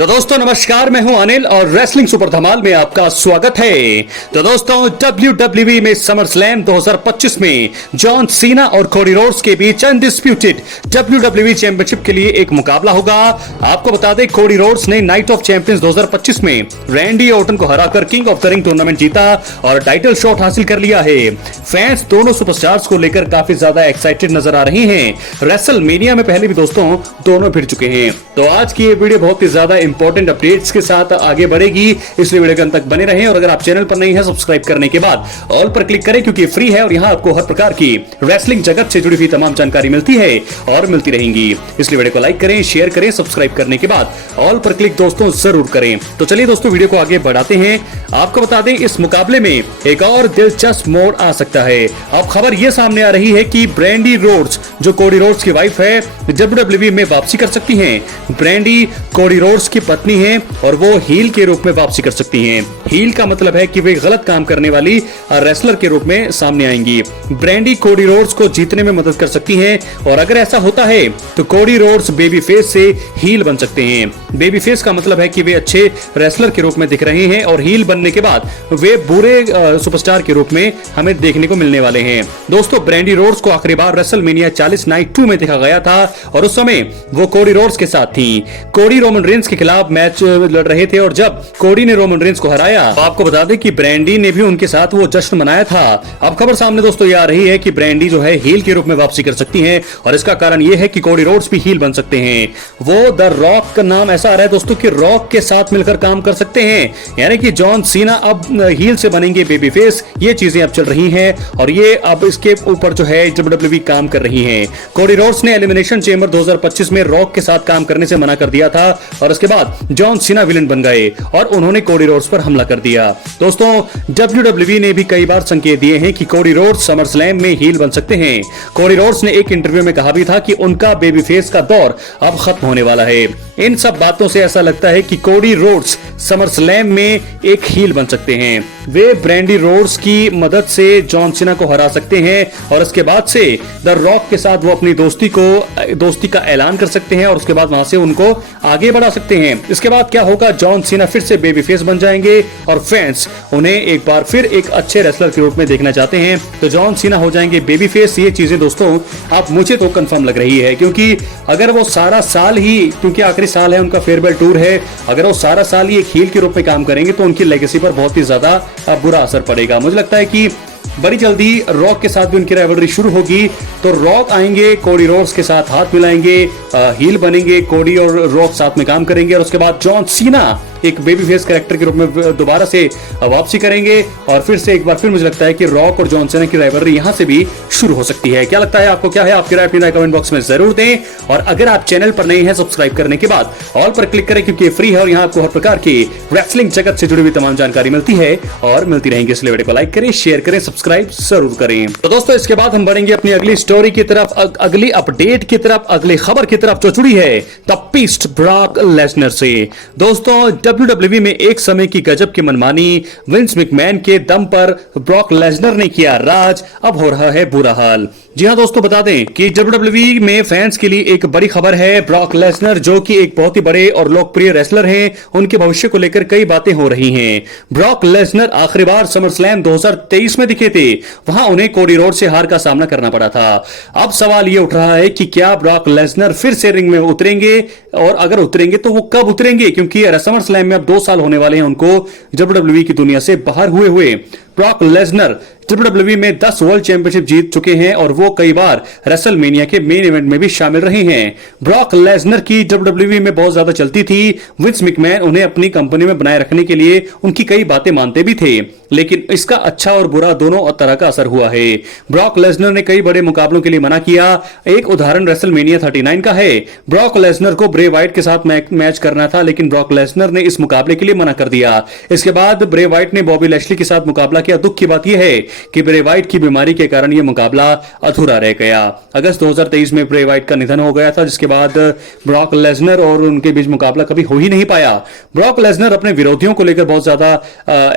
तो दोस्तों नमस्कार, मैं हूं अनिल और रेसलिंग सुपर धमाल में आपका स्वागत है। तो दोस्तों WWE में समर स्लैम 2025 में जॉन सीना और कोडी रोड्स के बीच अनडिस्प्यूटेड WWE चैंपियनशिप के लिए एक मुकाबला होगा। आपको बता दें, कोडी रोड्स ने नाइट ऑफ चैंपियंस 2025 में रैंडी ऑर्टन को हराकर king of the ring tournament जीता और टाइटल शॉट हासिल कर लिया है। फैंस दोनों सुपरस्टार्स को लेकर काफी ज्यादा एक्साइटेड नजर आ रहे हैं। रेसलमेनिया में पहले भी दोस्तों दोनों भिड़ चुके हैं। तो आज की ये वीडियो बहुत ही ज्यादा इंपॉर्टेंट अपडेट्स के साथ आगे बढ़ेगी, इसलिए वीडियो के अंत तक बने रहें। और अगर आप चैनल पर नहीं हैं, सब्सक्राइब करने के बाद ऑल पर क्लिक करें, क्योंकि फ्री है और यहां आपको हर प्रकार की रेसलिंग जगत से जुड़ी हुई तमाम जानकारी मिलती है और मिलती रहेंगी। इसलिए वीडियो को लाइक करें, शेयर करें, सब्सक्राइब करने के बाद ऑल पर क्लिक दोस्तों जरूर करें। तो चलिए दोस्तों वीडियो को आगे बढ़ाते हैं। आपको बता दें, इस मुकाबले में एक और दिलचस्प मोड़ आ सकता है। अब खबर यह सामने आ रही है कि ब्रैंडी रोड्स, जो कोडी रोड्स की वाइफ है, WWE में वापसी कर सकती हैं। ब्रैंडी कोडी रोड्स की पत्नी है और वो हील के रूप में वापसी कर सकती हैं। हील का मतलब है कि वे गलत काम करने वाली रेसलर के रूप में सामने आएंगी। ब्रैंडी कोडी रोड्स को जीतने में मदद कर सकती हैं और अगर ऐसा होता है तो कोडी रोड्स बेबी फेस से हील बन सकते हैं। बेबी फेस का मतलब है कि वे अच्छे रेसलर के रूप में दिख रहे हैं और हील बनने के बाद वे बुरे सुपरस्टार के रूप में हमें देखने को मिलने वाले हैं। दोस्तों, ब्रैंडी रोड्स को आखिरी बार रेसलमेनिया 40 नाइट 2 में देखा गया था और उस समय वो कोडी रोड्स के साथ थी। कोडी रोमन रेंस के खिलाफ मैच लड़ रहे थे और जब कोडी ने रोमन रेंस को हराया, तो आपको बता दें कि ब्रैंडी ने भी उनके साथ वो जश्न मनाया था। अब खबर सामने दोस्तों ये आ रही है कि ब्रैंडी जो है हील के रूप में वापसी कर सकती हैं और इसका कारण ये है कि कोडी रोड्स भी हील बन सकते हैं। वो द रॉक का नाम ऐसा आ रहा है दोस्तों कि रॉक के साथ मिलकर काम कर सकते हैं, यानी कि जॉन सीना अब हील से बनेंगे बेबी फेस। ये चीजें अब चल रही हैं और ये अब इसके ऊपर जो है WWE काम कर रही है। कोडी रोड्स ने एलिमिनेशन चेंबर 2025 में रॉक के साथ काम करने से मना कर दिया था और उसके बाद जॉन सीना विलन बन गए और उन्होंने कोडी रोड्स पर हमला कर दिया। दोस्तों, WWE ने भी कई बार संकेत दिए हैं कि कोडी रोड्स समर स्लैम में हील बन सकते हैं। कोडी रोड्स ने एक इंटरव्यू में कहा भी था कि उनका बेबी फेस का दौर अब खत्म होने वाला है। इन सब बातों से ऐसा लगता है कि कोडी रोड्स समर स्लैम में एक हील बन सकते हैं। वे ब्रैंडी रोड्स की मदद से जॉन सीना को हरा सकते हैं और उसके बाद से द रॉक के साथ वो अपनी दोस्ती का ऐलान कर सकते हैं और उसके बाद वहां से उनको आगे बढ़ा सकते हैं। इसके बाद क्या होगा, जॉन सीना फिर से बेबी फेस बन जाएंगे और फैंस उन्हें एक बार फिर एक अच्छे रेसलर के रूप में देखना चाहते हैं, तो जॉन सीना हो जाएंगे बेबी फेस। ये चीजें दोस्तों अब मुझे तो कंफर्म लग रही है, क्योंकि अगर वो सारा साल ही, क्योंकि आखिरी साल है उनका, फेयरवेल टूर है, अगर वो सारा साल ही एक हील के रूप में काम करेंगे तो उनकी लेगेसी पर बहुत ही ज्यादा बुरा असर पड़ेगा। मुझे लगता है कि बड़ी जल्दी रॉक के साथ भी उनकी राइवलरी शुरू होगी, तो रॉक आएंगे, कोडी रोड्स के साथ हाथ मिलाएंगे, हील बनेंगे, कोडी और रॉक साथ में काम करेंगे और उसके बाद जॉन सीना एक बेबी फेस कैरेक्टर के रूप में दोबारा से वापसी करेंगे और फिर से एक बार फिर मुझे लगता है कि रॉक और जॉन सीना की राइवलरी यहां से भी शुरू हो सकती है। क्या लगता है आपको? क्या है आपकी राय? अपनी राय कमेंट बॉक्स में जरूर दें और अगर आप चैनल पर नए हैं, सब्सक्राइब करने के बाद ऑल पर क्लिक करें, क्योंकि फ्री है और यहाँ आपको हर प्रकार की रेसलिंग जगत से जुड़ी हुई तमाम जानकारी मिलती है और मिलती रहेंगी। इसलिए वीडियो को लाइक करें, शेयर करें, सब्सक्राइब जरूर करें। तो दोस्तों, इसके बाद हम बढ़ेंगे अपनी अगली स्टोरी की तरफ, अगली अपडेट की तरफ, अगली खबर की तरफ जो जुड़ी है द बीस्ट ब्रॉक लेसनर से। दोस्तों, WWE में एक समय की गजब की मनमानी, विंस मैकमैन के दम पर ब्रॉक लेसनर ने किया राज, अब हो रहा है बुरा हाल। जी हां दोस्तों, बता दें कि WWE में फैंस के लिए एक बड़ी खबर है। ब्रॉक लेसनर, जो कि एक बहुत ही बड़े और लोकप्रिय रेसलर हैं, उनके भविष्य को लेकर कई बातें हो रही हैं। ब्रॉक लेसनर आखिरी बार समर स्लैम 2023 में दिखे थे, वहां उन्हें कोडी रोड से हार का सामना करना पड़ा था। अब सवाल यह उठ रहा है कि क्या ब्रॉक लेसनर फिर से रिंग में उतरेंगे और अगर उतरेंगे तो वो कब उतरेंगे, क्योंकि समर स्लैम में अब 2 साल होने वाले हैं उनको WWE की दुनिया से बाहर हुए। ब्रॉक लेसनर WWE में 10 वर्ल्ड चैंपियनशिप जीत चुके हैं और वो कई बार रेसलमेनिया के मेन इवेंट में भी शामिल रहे हैं। ब्रॉक लेसनर की WWE में बहुत ज्यादा चलती थी। विंस मैकमैन उन्हें अपनी कंपनी में बनाए रखने के लिए उनकी कई बातें मानते भी थे, लेकिन इसका अच्छा और बुरा दोनों तरह का असर हुआ है। ब्रॉक लेसनर ने कई बड़े मुकाबलों के लिए मना किया। एक उदाहरण रेसलमेनिया 39 का है। ब्रॉक लेसनर को ब्रे वाइट के साथ मैच करना था, लेकिन ब्रॉक लेसनर ने इस मुकाबले के लिए मना कर दिया। इसके बाद ब्रे वाइट ने बॉबी लैशली के साथ मुकाबला हालांकि दुख की बात यह है कि ब्रे वाइट की बीमारी के कारण यह मुकाबला अधूरा रह गया। अगस्त 2023 में ब्रे वाइट का निधन हो गया था, जिसके बाद ब्रॉक लेसनर और उनके बीच मुकाबला कभी हो ही नहीं पाया। ब्रॉक लेसनर अपने विरोधियों को लेकर बहुत ज्यादा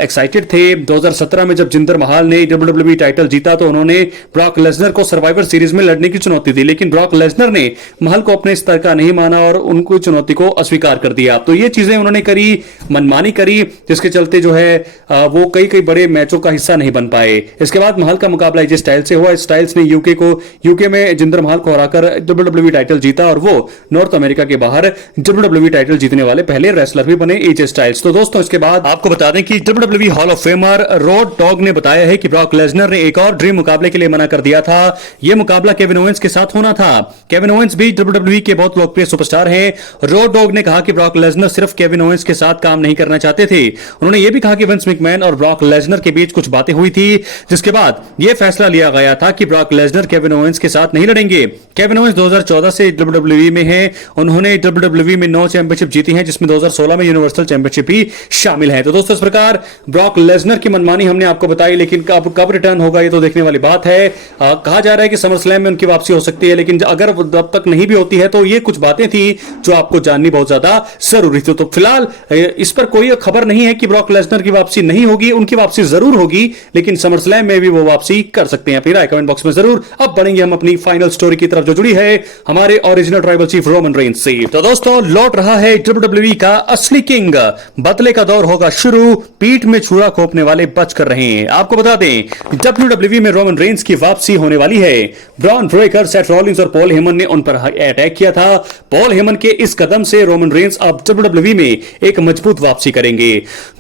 एक्साइटेड थे। 2017 में जब जिंदर महल ने WWE टाइटल जीता तो उन्होंने ब्रॉक लेसनर को सर्वाइवर सीरीज में लड़ने की चुनौती दी, लेकिन ब्रॉक लेसनर ने महल को अपने स्तर का नहीं माना और उनको चुनौती को अस्वीकार कर दिया। तो ये चीजें उन्होंने करी, मनमानी करी, जिसके चलते जो है वो कई बड़े मैचों का हिस्सा नहीं बन पाए। इसके बाद महल का मुकाबला एजे स्टाइल्स से हुआ। स्टाइल्स ने यूके में जिंदर महल को हराकर WWE टाइटल जीता और वो नॉर्थ अमेरिका के बाहर WWE टाइटल जीतने वाले पहले रेसलर भी बने एजे स्टाइल्स। तो दोस्तों इसके बाद आपको बता दें कि WWE hall of famer road dog ने बताया है कि ब्रॉक लेसनर ने एक और ड्रीम मुकाबले के लिए मना कर दिया था। यह मुकाबला केविन ओवेंस के साथ होना था। केविन ओवेंस भी WWE के बहुत लोकप्रिय सुपरस्टार हैं। रोड डॉग ने कहा कि ब्रॉक लेसनर सिर्फ केविन ओवेंस के साथ काम नहीं करना चाहते थे। उन्होंने यह भी कहा कि विंस मैकमैन और ब्रॉक लेसनर के बीच कुछ बातें हुई थी, जिसके बाद यह फैसला लिया गया था कि ब्रॉक लेसनर केविन ओवेंस के साथ नहीं लड़ेंगे। केविन ओवेंस 2014 से WWE में हैं। उन्होंने WWE में 9 चैंपियनशिप जीती हैं, जिसमें 2016 में यूनिवर्सल चैंपियनशिप भी शामिल है। तो दोस्तों इस प्रकार ब्रॉक लेसनर की मनमानी हमने आपको बताई, लेकिन कब रिटर्न होगा ये तो देखने वाली बात है। कहा जा रहा है कि समर स्लैम में उनकी वापसी हो सकती है, लेकिन अगर अब तक नहीं भी होती है तो ये कुछ बातें थी जो आपको जाननी बहुत ज्यादा जरूरी थी। तो फिलहाल इस पर कोई खबर नहीं है कि ब्रॉक लेसनर की वापसी नहीं होगी। उनकी वापसी जरूर होगी, लेकिन समर स्लैम में भी वो वापसी कर सकते हैं। अपनी राय कमेंट बॉक्स में जरूर। अब बढ़ेंगे हम अपनी फाइनल स्टोरी की तरफ जो जुड़ी है हमारे original tribal chief Roman Reigns से। तो दोस्तों लौट रहा है WWE का असली किंग। बदले का दौर होगा शुरू। पीठ में छुरा खोपने वाले बच कर रहे हैं। आपको बता दें WWE में रोमन रेंस की वापसी होने वाली है। ब्रॉन ब्रेकर, सेथ रॉलिंस और पॉल हेमन ने उन पर अटैक किया था। पॉल हेमन के इस कदम से रोमन रेंस अब WWE में एक मजबूत वापसी करेंगे।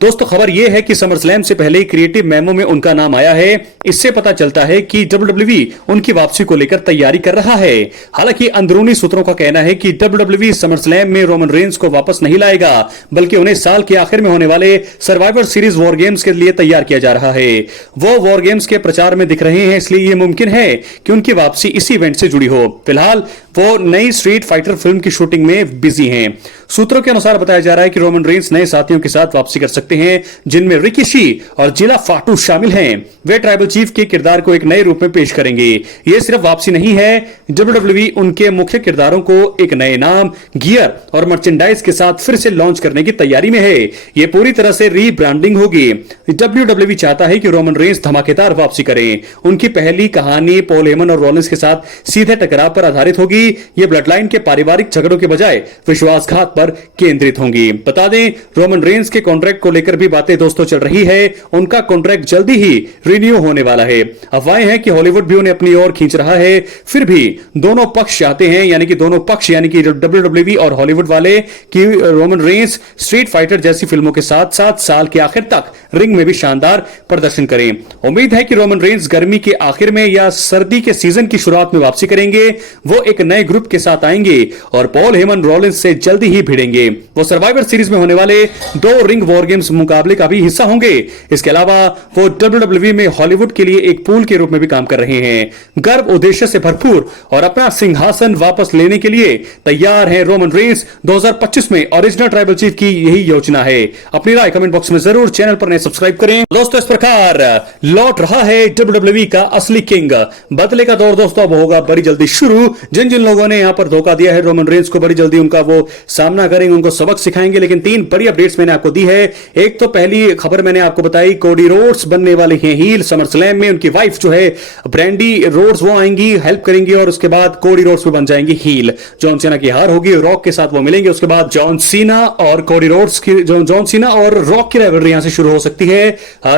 दोस्तों खबर यह है कि समर स्लैम से पहले क्रिएटिव मेमो में उनका नाम आया है। इससे पता चलता है कि WWE उनकी वापसी को लेकर तैयारी कर रहा है। हालांकि अंदरूनी सूत्रों का कहना है कि WWE समर स्लैम में रोमन रेंस को वापस नहीं लाएगा, बल्कि उन्हें साल के आखिर में होने वाले सर्वाइवर सीरीज वॉर गेम्स के लिए तैयार किया जा रहा है। वो वॉर गेम्स के प्रचार में दिख रहे हैं, इसलिए यह मुमकिन है कि उनकी वापसी इसी इवेंट से जुड़ी हो। फिलहाल वो नई स्ट्रीट फाइटर फिल्म की शूटिंग में बिजी हैं। सूत्रों के अनुसार बताया जा रहा है कि रोमन रेंस नए साथियों के साथ वापसी कर सकते हैं, जिनमें रिकीशी और जिला फाटू शामिल हैं। वे ट्राइबल चीफ के किरदार को एक नए रूप में पेश करेंगे। यह सिर्फ वापसी नहीं है, WWE उनके मुख्य किरदारों को एक नए नाम, गियर और मर्चेंडाइज के साथ फिर से लॉन्च करने की तैयारी में है। यह पूरी तरह से रीब्रांडिंग होगी। WWE चाहता है कि रोमन रेंस धमाकेदार वापसी करें। उनकी पहली कहानी पॉल हेमन और रॉलिंस के साथ सीधे टकराव पर आधारित होगी। ये ब्लडलाइन के पारिवारिक झगड़ों के बजाय विश्वासघात पर केंद्रित होंगी। बता दें रोमन रेंस के कॉन्ट्रैक्ट को लेकर भी बातें दोस्तों चल रही है। उनका कॉन्ट्रैक्ट जल्दी ही रिन्यू होने वाला है। अफवाहें हैं कि हॉलीवुड भी उन्हें अपनी ओर खींच रहा है। फिर भी दोनों पक्ष चाहते हैं, यानी कि दोनों पक्ष यानी कि WWE और हॉलीवुड वाले, कि रोमन रेंस स्ट्रीट फाइटर जैसी फिल्मों के साथ साथ साल के आखिर तक रिंग में भी शानदार प्रदर्शन करें। उम्मीद है कि रोमन रेंस गर्मी के आखिर में या सर्दी के सीजन की शुरुआत में वापसी करेंगे। वो एक नए ग्रुप के साथ आएंगे और पॉल हेमन रॉलिंस से जल्दी ही भिड़ेंगे। वो सर्वाइवर सीरीज में होने वाले 2 रिंग वॉर गेम्स मुकाबले का भी हिस्सा होंगे। इसके अलावा वो WWE में हॉलीवुड के लिए एक पूल के रूप में भी काम कर रहे हैं। गर्व उद्देश्य से भरपूर और अपना सिंहासन वापस लेने के लिए तैयार हैं रोमन रेंस। 2025 में ओरिजिनल ट्राइबल चीफ की यही योजना है। अपनी राय कमेंट बॉक्स में जरूर। चैनल पर नए सब्सक्राइब करें। दोस्तों इस प्रकार लौट रहा है WWE का असली किंग। बदले का दौर दोस्तों अब होगा बड़ी जल्दी शुरू। जिन जिन लोगों ने यहां पर धोखा दिया है रोमन रेंस को, बड़ी जल्दी उनका वो सामना करेंगे, उनको सबक सिखाएंगे। लेकिन 3 बड़ी अपडेट्स मैंने आपको दी है। एक तो पहली खबर मैंने आपको बताई, कोडी रोड्स बनने वाले हैं हील समर स्लैम में। उनकी वाइफ जो है ब्रांडी रोड्स वो आएंगी, हेल्प करेंगी और उसके बाद कोडी रोड्स भी बन जाएंगी हील। जॉन सीना की हार होगी, रॉक के साथ वो मिलेंगे। उसके बाद जॉन सीना और कोडी रोड्स की, जॉन सीना और रॉक की राइवलरी यहां से शुरू हो सकती है।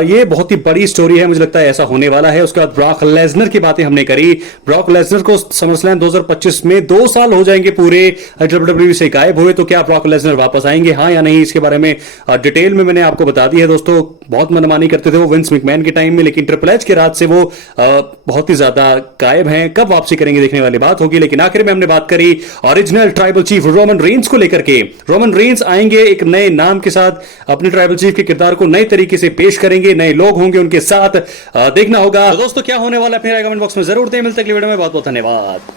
ये बहुत ही बड़ी स्टोरी है, मुझे लगता है ऐसा होने वाला है। उसके बाद ब्रॉक लेसनर की बातें हमने करी। ब्रॉक लेसनर को समर स्लैम 2025 में 2 साल हो जाएंगे पूरे WWE से गायब हुए। तो क्या ब्रॉक लेसनर वापस आएंगे, हाँ या नहीं, इसके बारे में डिटेल में मैंने आपको बता दी है दोस्तों। बहुत मनमानी करते थे वो विंस मैकमैन के टाइम में, लेकिन ट्रिपल एच के राज से वो बहुत ही ज्यादा गायब हैं। कब वापसी करेंगे देखने वाली बात होगी। लेकिन आखिर में हमने बात करी original tribal chief Roman Reigns को लेकर के। रोमन रेंस आएंगे एक नए नाम के साथ, अपने ट्राइबल चीफ के किरदार को नए तरीके से पेश करेंगे, नए लोग होंगे उनके साथ, देखना होगा। तो दोस्तों क्या होने वाला है अपने राय कमेंट बॉक्स में जरूर दें। मिलते अगली वीडियो में, बहुत बहुत धन्यवाद।